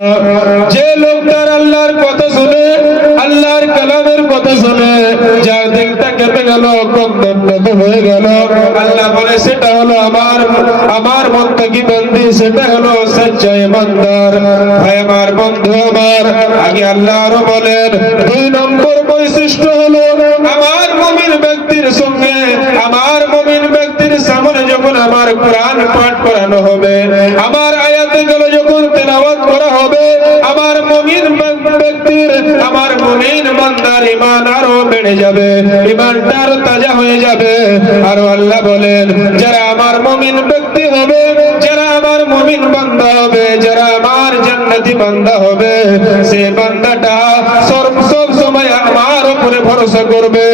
যে লোকটার আল্লাহর কথা শুনে, আল্লাহর কালামের কথা শুনে যার দিলটা কেঁপে গেল, কন্দন হয়ে গেল, আল্লাহ বলে সেটা হলো আমার মুত্তাকি বান্দী, সেটা হলো সচ্চা ঈমানদার। ভাই আমার, বন্ধু আমার, আগে আল্লাহ আরো বলেন 2 নম্বর বৈশিষ্ট্য হলো আমার মুমিন ব্যক্তির সঙ্গে, আমার মুমিন ব্যক্তির সামনে যখন আমার কোরআন পাঠ করানো হবে, আমার আয়াতগুলো যখন তেলাওয়াত করা হবে, আমার মুমিন ব্যক্তির, আমার মুমিন বান্দার ঈমান আরো বেড়ে যাবে, ঈমানটা আরো তাজা হয়ে যাবে। আর আল্লাহ বলেন যারা আমার মুমিন ব্যক্তি হবে, যারা আমার মুমিন বান্দা হবে, যারা আমার জান্নাতি বান্দা হবে, সে বান্দাটা সব সময় আমার উপরে ভরসা করবে,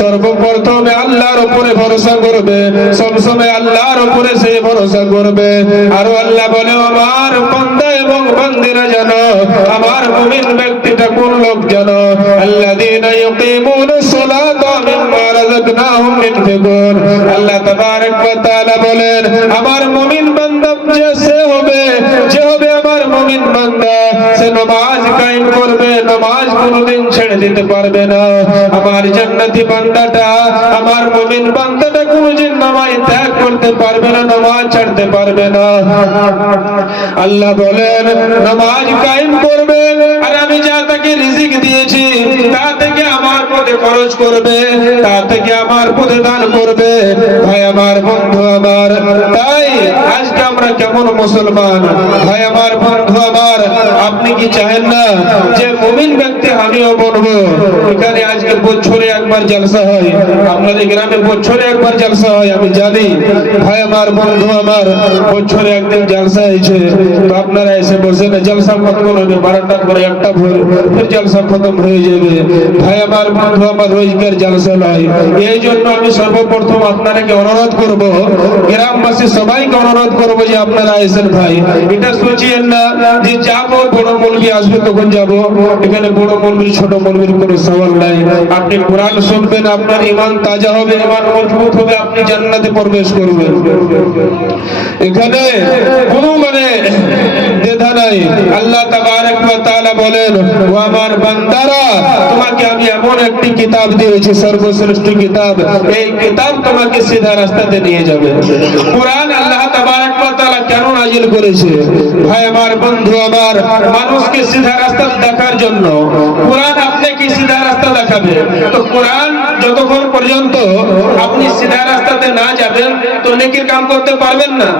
সর্বপ্রথমে আল্লাহর উপরে ভরসা করবে, সব সময় আল্লাহর উপরে সে ভরসা করবে। আর আল্লাহ বলে আমার বান্দা এবং বান্দিরা জানো, আমার মুমিন ব্যক্তিটা কোন লোক জানো, আল্লাযীনা ইয়াকিমুনাস সালাতা মিম্মা রাযাকনাহুম ইউনফিকুন। আল্লাহ তাবারক ওয়া তাআলা বলেন আমার মুমিন বান্দা যে হবে আমার মুমিন বান্দা, সে নামাজ কায়েম করবে, নামাজ কোনদিন ছেড়ে দিতে পারবে না। আমার জান্নাতি বান্দাটা, আমার মুমিন বান্দাটা কোনদিন নামাজ ত্যাগ করতে পারবে না, নামাজ ছাড়তে পারবে না। আল্লাহ বলেন নামাজ কায়েম করবে, আর আমি যা তাকে রিজিক দিয়েছি তা থেকে আমার পথে খরচ করবে, তা থেকে আমার পথে দান করবে। ভাই আমার, বন্ধু আমার, তাই আজকে আমরা কেমন মুসলমান? ভাই আমার, বন্ধু আমার, আপনি কি চাহেন না যে মুমিন ব্যক্তি আমিও বনবো? এখানে আজকে বছরে একবার জলসা হয়, আপনাদের গ্রামে বছরে একবার জলসা হয় আমি জানি। ভাই আমার, বন্ধু আমার, বছরে একদিন জলসা হয়েছে, তো আপনারা এসে বসেন, জলসা খতম হবে 12টার পরে 1টা ভোর, ফির জলসা খতম হয়ে যাবে। ভাই আমার, বন্ধু আমার, রোজগার জলসা নয়। এই জন্য আমি সর্বপ্রথম আপনাদেরকে অনুরোধ করব, গ্রামবাসী সবাইকে অনুরোধ করব যে আপনারা এসেন। ভাই এটা সোচিয়েন না যে যাবো বড় মৌলবি আসবে তখন যাব, এখানে বড় মৌলবি ছোট মৌলবির কোনো সওয়াল নাই। আপনি কোরআন শুনবেন, আপনার ঈমান তাজা হবে, ঈমান মজবুত হবে, আপনি জান্নাতে প্রবেশ করবেন। এখানে কোনো দ্বিধা নাই। আল্লাহ তাবারক ওয়া তাআলা বলেন ও আমার বান্দারা, তোমাকে আমি এমন একটি কিতাব দিয়েছি, সর্বশ্রেষ্ঠ কিতাব, এই কিতাব তোমাকে সিধা রাস্তাতে নিয়ে যাবে। কোরআন আল্লাহ তাবারক ওয়া তাআলা কেন নাযিল করেছে? ভাই আমার, বন্ধু আমার, মানুষকে সিধা রাস্তা দেখার জন্য। কোরআন আপনাকে সিধা রাস্তা দেখাবে। তো কোরআন যতক্ষণ পর্যন্ত আপনি সিধা রাস্তাতে না যাবেন তো নেকির কাম করতে পারবেন না।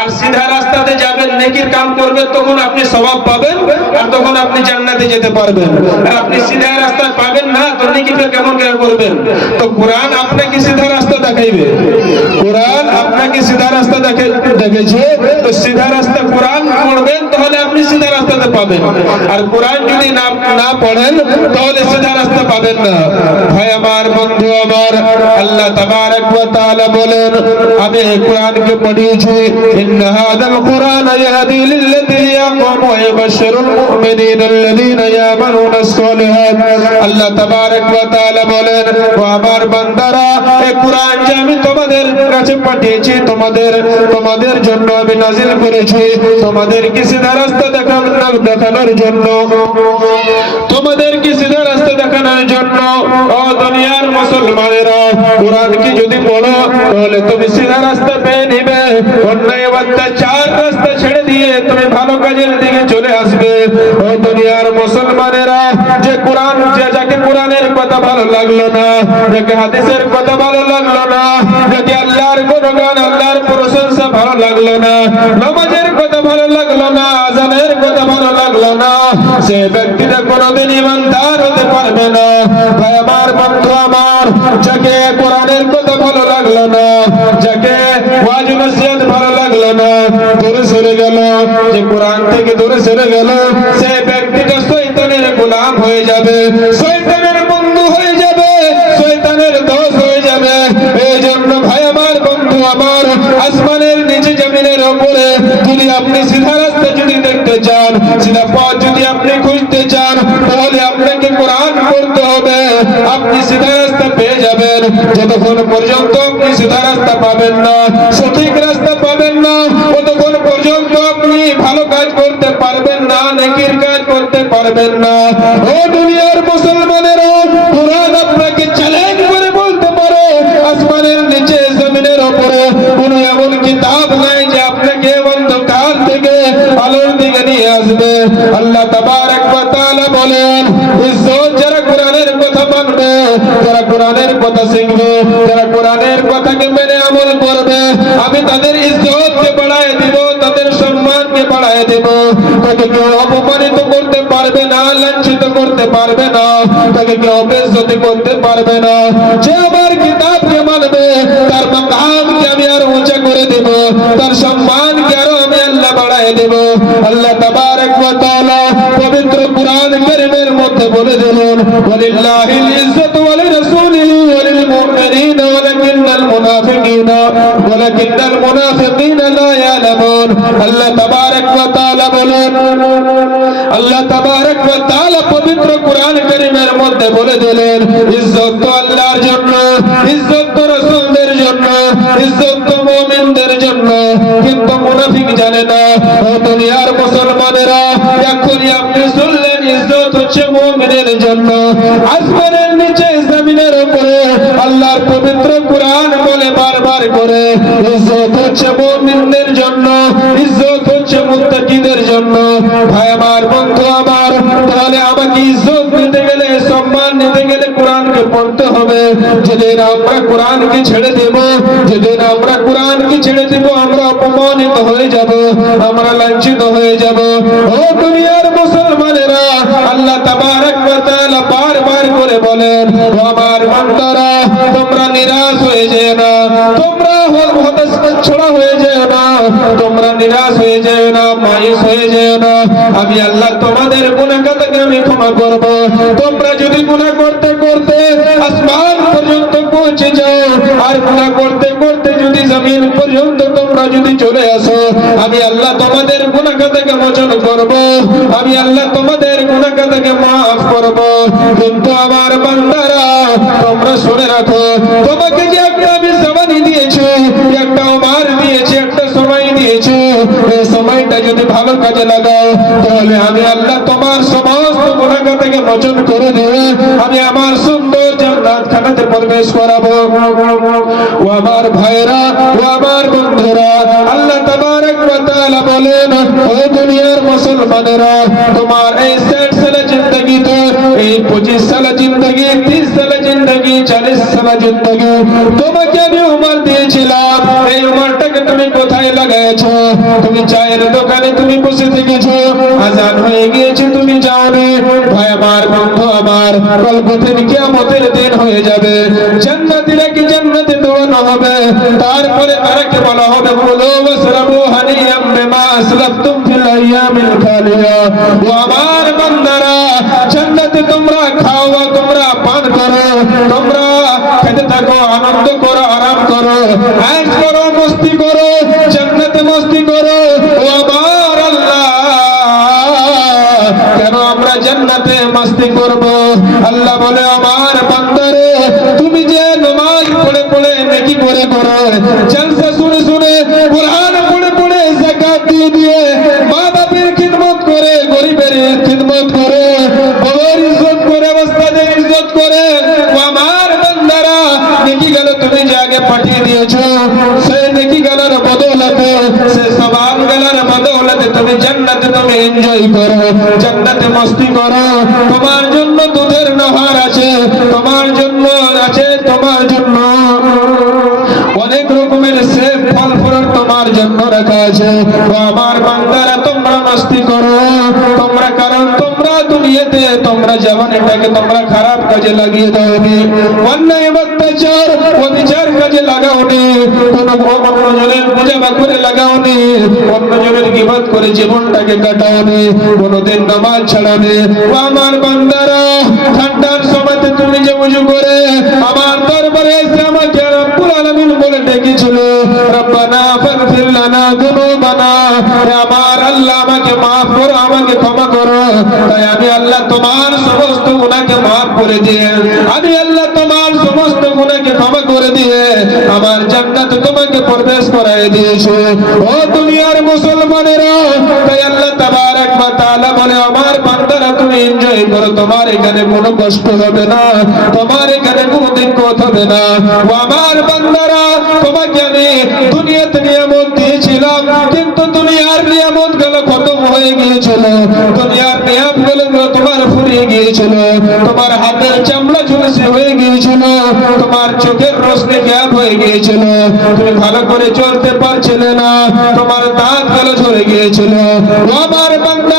আর সিধা রাস্তাতে যাবেন, নেকির কাম করবেন, তখন আপনি সওয়াব পাবেন, আর তখন আপনি জান্নাতে যেতে পারবেন। আর আপনি সিধা রাস্তা পাবেন না তো নেকিটা কেমন করবেন? তো কোরআন আপনাকে সিধা রাস্তা দেখাইবে। কোরআন আপনাকে সিধা রাস্তা দেখেছে, তো সিধা রাস্তা কোরআন পড়বেন তাহলে আপনি সিধা রাস্তাতে পাবেন। আর কোরআন যদি না পড়েন তাহলে সিধা রাস্তা পাবেন না। ভাই আমার, বন্ধু আমার, আল্লাহ তাবারক ওয়া তাআলা বলেন আমি এই কোরআনকে পড়িয়েছি, ইন্না হাযাল কুরআন ইয়াহদি লিল্লাযী ইয়াকুমু ওয়া ইউবাশশিরুল মুমিনিনা আল্লাযীনা ইয়ামালুনাস সালিহাত। আল্লাহ তাবারক ওয়া তাআলা বলেন ও আমার বান্দারা, এই কোরআন যে আমি তোমাদের কাছে পাঠিয়েছি, তোমাদের জন্য আমি নাযিল করেছি, তোমাদেরকে সিধা রাস্তা দেখানোর জন্য, তোমাদেরকে সিধা রাস্তা দেখানোর জন্য। ও দুনিয়ার মুসলমানেরা, কোরআনকে যদি পড়ো তাহলে তুমি সিধা রাস্তা পেয়ে নিবে, অন্যায় অত্যাচার রাস্তা ছেড়ে দিয়ে তুমি ভালো কাজের দিকে চলে আসবে। ও দুনিয়ার মুসলমানেরা, যে কোরআন, যাকে কোরআনের কথা ভালো লাগলো না, যাকে হাদিসের কথা ভালো লাগলো না, যাকে আল্লাহর গুণগান, আল্লাহর প্রশংসা ভালো লাগলো না, নামাজের কথা ভালো লাগলো না, আযানের কথা ভালো লাগলো না, সে ব্যক্তিটা কোনদিন ঈমানদার হতে পারবে না। ভাই আমার, বন্ধু আমার, যাকে কোরআনের কথা ভালো লাগলো না, যাকে ওয়াজ নসিহত ভালো লাগলো না, দূরে সরে গেল, যে কোরআন থেকে দূরে সরে গেল, সে ব্যক্তিটা শয়তানের গোলাম হয়ে যাবে, শয়তানের বন্ধু হয়ে যাবে, শয়তানের দোষ হয়ে যাবে। এই জন্য ভাই আমার, বন্ধু আমার, আসমানের নিচে জমিনের উপরে যদি আপনি সিধা রাস্তা যদি দেখতে চান, সিধা পথ যদি আপনি খুঁজতে চান, তাহলে আপনাকে কোরআন পড়তে হবে, আপনি সিধা রাস্তা পেয়ে যাবেন। যতক্ষণ পর্যন্ত আপনি সিধা রাস্তা পাবেন না, সঠিক রাস্তা পাবেন না, ততক্ষণ পর্যন্ত আপনি ভালো কাজ করতে পারবেন না, নেকির পারবেন না। ও দুনিয়ার মুসলমানেরা, কুরআন আপনাকে চ্যালেঞ্জ করে বলতে পারে আসমানের নিচে জমিনের উপরে কোনো এমন কিতাব নাই যে আপনাকে অন্ধকার থেকে আলোর দিকে নিয়ে আসবে। আল্লাহ তাবারক ওয়া তাআলা বলেন, ইজ্জত যারা কোরআনের কথা মানবে, যারা কোরআনের কথা শিখবে, যারা কোরআনের কথাকে মেনে আমল করবে, আমি তাদের ইজ্জতকে বাড়ায় দিব, তাদের সম্মানকে বাড়ায় দেব। তাকে কেউ অপমানিত করতে পারবে না, লাঞ্ছিত করতে পারবে না, তাকে কেউ বেইজ্জতি করতে পারবে না। যে আমার কিতাবকে মানবে তার মাকামকে আমি আরো উঁচা করে দেব, তার সম্মানকে আরো আমি আল্লাহ বাড়ায় দেব। আল্লাহ তাবারক ওয়া তাআলা পবিত্র কুরআন কারীমের মধ্যে বলে দিলেন, ওয়ালিল্লাহিল ইজ্জাতু ওয়া লিরাসূলিহি ওয়া লিল মুমিনিনা ওয়ালাকিন্নাল মুনাফিকিনা লা ইয়ালামুন। আল্লাহ তাবারক ওয়া তাআলা বলেন, আল্লাহ তাবারক ওয়া তাআলা পবিত্র কুরআন কারীমের মধ্যে বলে দিলেন, ইজ্জত তো আল্লাহর জন্য, ইজ্জত তো রাসূলদের জন্য, ইজ্জত তো মুমিনদের জন্য, কিন্তু মুনাফিক জানে না। ও দুনিয়ার মুসলমানেরা, এখনই আপনি শুনলেন ইজ্জত হচ্ছে মুমিনের জন্য। আসমানের নিচে জমিনের উপরে আল্লাহর পবিত্র কুরআন বলে বারবার করে, ইজ্জত হচ্ছে মুমিনদের জন্য, ইজ্জত হচ্ছে মুত্তাকিদের জন্য। ভাই আমার, বন্ধু আমার, তাহলে আমাকে ইজ্জত নিতে গেলে, সম্মান নিতে গেলে কোরআনকে পড়তে হবে। যেদিন আমরা কোরআনকে ছেড়ে দেব, যেদিন আমরা কোরআনকে ছেড়ে দেব, আমরা অপমানিত হয়ে যাব, আমরা লাঞ্ছিত হয়ে যাব। ও দুনিয়ার মুসলমানেরা, আল্লাহ তাবারক ওয়া তাআলা বারবার করে বলেন, ও আমার বান্দারা, তোমরা নিরাশ হয়ে যেও না, তোমরা হতাশা হয়ে যেও না, তোমরা নিরাশ হয়ে যেও না, মায়ুস হয়ে যেও না। আমি আল্লাহ তোমাদের গুনাহ খাতাকে আমি ক্ষমা করব। তোমরা যদি গুনাহ করতে করতে আসমান পর্যন্ত পৌঁছে যাও, আর গুনাহ করতে করতে যদি জমিন পর্যন্ত তোমরা যদি চলে আসো, আমি আল্লাহ তোমাদের গুনাহ খাতাকে মোচন করব, আমি আল্লাহ তোমাদের গুনাহ খাতাকে মাফ করব। কিন্তু আমার বান্দারা, তোমরা শুনে রাখো, তোমাকে যে একটা আমি জবানি দিয়েছি, একটা ওমর দিয়েছি, একটা সময় দিয়েছি, এই সময়টা যদি ভালো কাজে লাগাও, তাহলে আমি আল্লাহ তোমার সমস্ত গুনাহ থেকে মোচন করে দেবে, আমি আমার সুন্দর জান্নাত খানাতে প্রবেশ করাবো। ও আমার ভাইরা, ও আমার বন্ধুরা, আল্লাহ তাবারক ওয়া তাআলা বলেন, ও দুনিয়ার মুসলমানেরা, তোমার এই 60 সালের জিন্দেগিতে, এই 25 সালের জিন্দেগি, 30 সালের জিন্দেগি, 40 সালের জিন্দেগি, তোমাকে আমি উমর দিয়েছিলাম, এই উমরটাকে তুমি কোথায় লাগাইছো? তুমি চায়ের দোকানে তুমি বসে থেকেছো, আজান হয়ে গিয়েছে তুমি যাওনি। ভাই আমার, বন্ধু আমার, কাল কঠিন কিয়ামতের দিন হয়ে যাবে, জান্নাতীরা কি জান্নাতে দৌড়ানো হবে, তারপরে তারাকে বলা হবে, কুলু ওয়াশরাবু হানিয়াম বিমা আসলাফতুম ফিল আইয়ামিল খালিয়া। ও আমার বান্দারা, জান্নাতে তোমরা খাও, তোমরা পান করো, তোমরা খেতে থাকো, আনন্দ করো, আরাম করো, আয়েশ করো, মস্তি করো, জান্নাতে মস্তি করো। ও আমার আল্লাহ, কেন আমরা জান্নাতে মস্তি করব? আল্লাহ বলে, আমার বান্দারে, তুমি যে নামাজ পড়ে পড়ে নেকি করে করো, জলসা শুনে শুনে, কুরআন পড়ে পড়ে, যাকাত দিয়ে দিয়ে, মা বাপের খিদমত করে, গরিবের খিদমত করে, বড়র ইজ্জত করে, ওস্তাদের ইজ্জত করে, ও আমার বান্দারা, নেকি গেল তুমি যে আগে পাঠিয়ে দিয়েছো, সেই নেকি গেলার বদৌলতে, সে সওয়াব গেলার বদৌলতে তুমি জান্নাতে তুমি এনজয় করো, জান্নাতে মস্তি করো। তোমার জন্য দুধের নহর আছে, তোমার জন্য আছে, তোমার জন্য অনেক রকমের সেব ফল ফুল তোমার জন্য রাখা আছে। ও আমার বান্দারা, তোমরা মস্তি করো, তোমরা, কারণ তোমরা দুনিয়াতে তোমরা জওয়ানিটাকে তোমরা খারাপ কাজে লাগিয়ে দাওনি, অন্যায় অত্যাচার অবিচার কাজে লাগাওনি, কোনো অন্যজনের পূজা করে লাগাওনি, অন্যজনের গীবত করে জীবনটাকে কাটাওনি, কোনোদিন নামাজ ছাড়াওনি। ও আমার বান্দারা, ঠান্ডার সময়তে তুমি যে ওযু করে আমার দরবারে এসে আমাকে রব্বুল আলামিন বলে ডেকেছিল, রব্বানা ফাগফির লানা যুনুবানা, হে আমার আল্লাহ, আমাকে মাফ করো, আমাকে ক্ষমা করো। তাই আমি আল্লাহ তোমার সমস্ত গুনাহকে মাফ করে দিয়ে, আমি আল্লাহ তোমার সমস্ত গুনাহকে ক্ষমা করে দিয়ে আমার জান্নাতে তোমাকে প্রবেশ করায় দিয়েছি। ও দুনিয়ার মুসলমানেরা, তাই আল্লাহ তাবারক ওয়া তাআলা বলে, আমার বান্দারা, এখানে কোনো কষ্ট হবে না, তোমার এখানে কোনো দিক্কত হবে না। ও আমার বান্দারা, তোমাকে আমি দুনিয়াতে নিয়ামত দিয়েছিলাম, কিন্তু দুনিয়ার নিয়ামত গুলো খতম হয়ে গিয়েছিল, দুনিয়ার নিয়ামত গুলো তোমার ফুরিয়ে গিয়েছিল, তোমার হাতের চামড়া ঝুলসে হয়ে গিয়েছিল, তোমার চোখের রোশনি গ্যাপ হয়ে গিয়েছিল, তুমি ভালো করে চলতে পারছিলে না, তোমার দাঁত গুলো ঝরে গিয়েছিল। ও আমার বান্দা